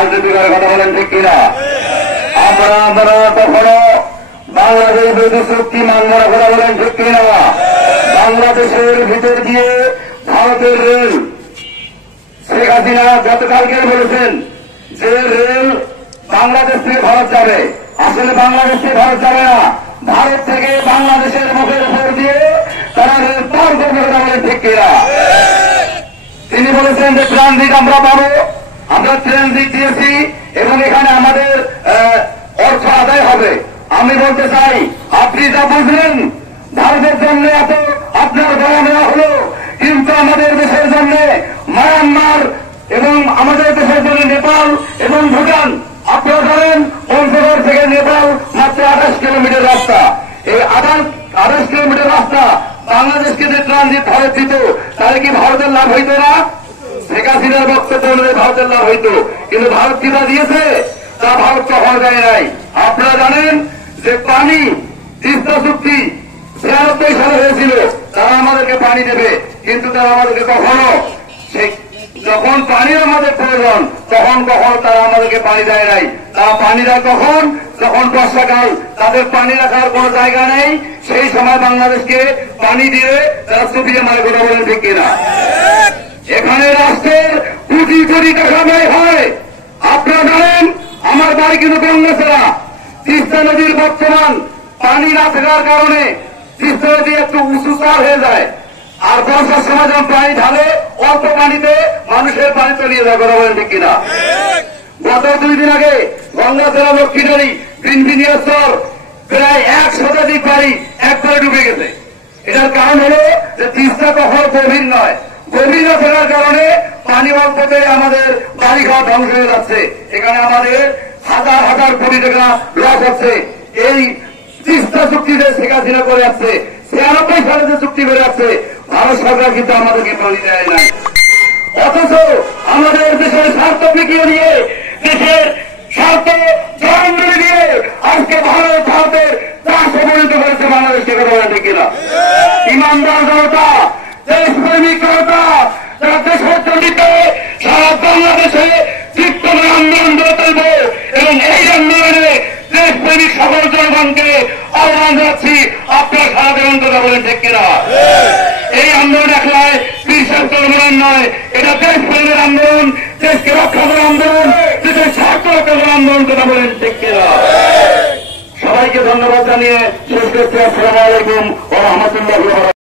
রাজনীতিকর কথা বলেন ঠিক কিনা? আমরা কখনো বাংলাদেশ বিরোধী চুক্তি মানব না কথা বলেন ঠিক কিনা? বাংলাদেশের ভিতর দিয়ে ভারতের রেল, শেখ হাসিনা গতকালকে বলেছেন যে রেল বাংলাদেশ থেকে ভারত যাবে। আসলে বাংলাদেশ থেকে ভারত যাবে না, ভারত থেকে বাংলাদেশের মুখের উপর দিয়ে তারা রেল পার করবে কথা বলেন ঠিক কিনা? তিনি বলেছেন যে ট্রানজিট আমরা পাবো, আমরা ট্রানজিট দিয়েছি এবং এখানে আমাদের অর্থ আদায় হবে। আমি বলতে চাই, আপনি যা বুঝলেন ভারতের জন্য এত আপনার বলা নেওয়া হলো, কিন্তু আমাদের দেশের জন্য মায়ানমার এবং আমাদের দেশের জন্য নেপাল এবং ভুটান, আপনারা জানেন পঞ্চগড় থেকে নেপাল মাত্র 28 কিলোমিটার রাস্তা। এই 28 কিলোমিটার রাস্তা বাংলাদেশকে যে ট্রানজিট ভারত দিত, তাহলে কি ভারতের লাভ হইত না? শেখ হাসিনার বক্তব্য অনুযায়ী ভারতের লাভ হইত, কিন্তু ভারত কি তা দিয়েছে? তা ভারত কখনো দেয় নাই। আপনারা জানেন যে পানি তিস্তা চুক্তি 96 সালে হয়েছিল, তারা আমাদেরকে পানি দেবে, কিন্তু তারা আমাদেরকে কখনো যখন পানির আমাদের প্রয়োজন তখন কখনো তারা আমাদেরকে পানি দেয় নাই। তারা পানি দেয় কখন? যখন বর্ষাকাল, তাদের পানি রাখার কোন জায়গা নেই, সেই সময় বাংলাদেশকে পানি দিয়ে তারা চুপিয়ে মারে কথা বলেন ঠিক কিনা? এখানে রাষ্ট্রের কোটি কোটি টাকা ব্যয় হয়। আপনারা জানেন আমার বাড়ি কিন্তু গঙ্গাছড়া, তিস্তা নদীর বর্তমান পানি না থাকার কারণে তিস্তা নদী একটু উঁচু চার হয়ে যায়, আর বর্ষার সময় যখন পানি ঢালে অল্প পানিতে মানুষের পানি তলিয়ে যায় কথা বলেন ঠিক কিনা? গত 2 দিন আগে গঙ্গাছড়া লক্ষ্মীডারি বিনবিনিয়া স্তর প্রায় 1 শতাধিক বাড়ি একবারে ডুবে গেছে। এটার কারণ হলো যে তিস্তা কখনো গভীর নয়, গভীর না থাকার কারণে পানি অল্পতে আমাদের বাড়িঘর ধ্বংস হয়ে যাচ্ছে। এখানে আমাদের হাজার হাজার কোটি টাকা লস হচ্ছে। এই তিস্তা চুক্তি যে শেখ হাসিনা করে যাচ্ছে, 96 সালে যে চুক্তি করে যাচ্ছে, ভারত সরকার কিন্তু আমাদেরকে পানি দেয় নাই। অথচ আমাদের দেশের স্বার্থ বিকিয়ে নিয়ে, দেশের স্বার্থ জনগণকে দিয়ে আজকে ভারতের চাষ অবনীত করেছে বাংলাদেশকে কথা বলেন ঠিক কিনা? ইমানদার জনতা, দেশপ্রেমিক জনতা, যারা দেশের জমিতে সারা বাংলাদেশে চিত্তময় আন্দোলন গড়ে তুলবে এবং এই আন্দোলনে দেশপ্রেমিক সকল জনগণকে আহ্বান জানাচ্ছি, আপনারা সারা দেবেন কথা বলেন ঠিক কিনা? এই আন্দোলন একলাই কৃষক আন্দোলন নয়, এটা দেশপ্রেমের আন্দোলন, দেশকে রক্ষা করার আন্দোলন, দেশের স্বার্থ রক্ষা করার আন্দোলন কথা বলেন ঠিক কিনা? সবাইকে ধন্যবাদ জানিয়ে শেষ করছি। আসসালামু আলাইকুম ওয়া রাহমাতুল্লাহি ওয়া বারাকাতুহু।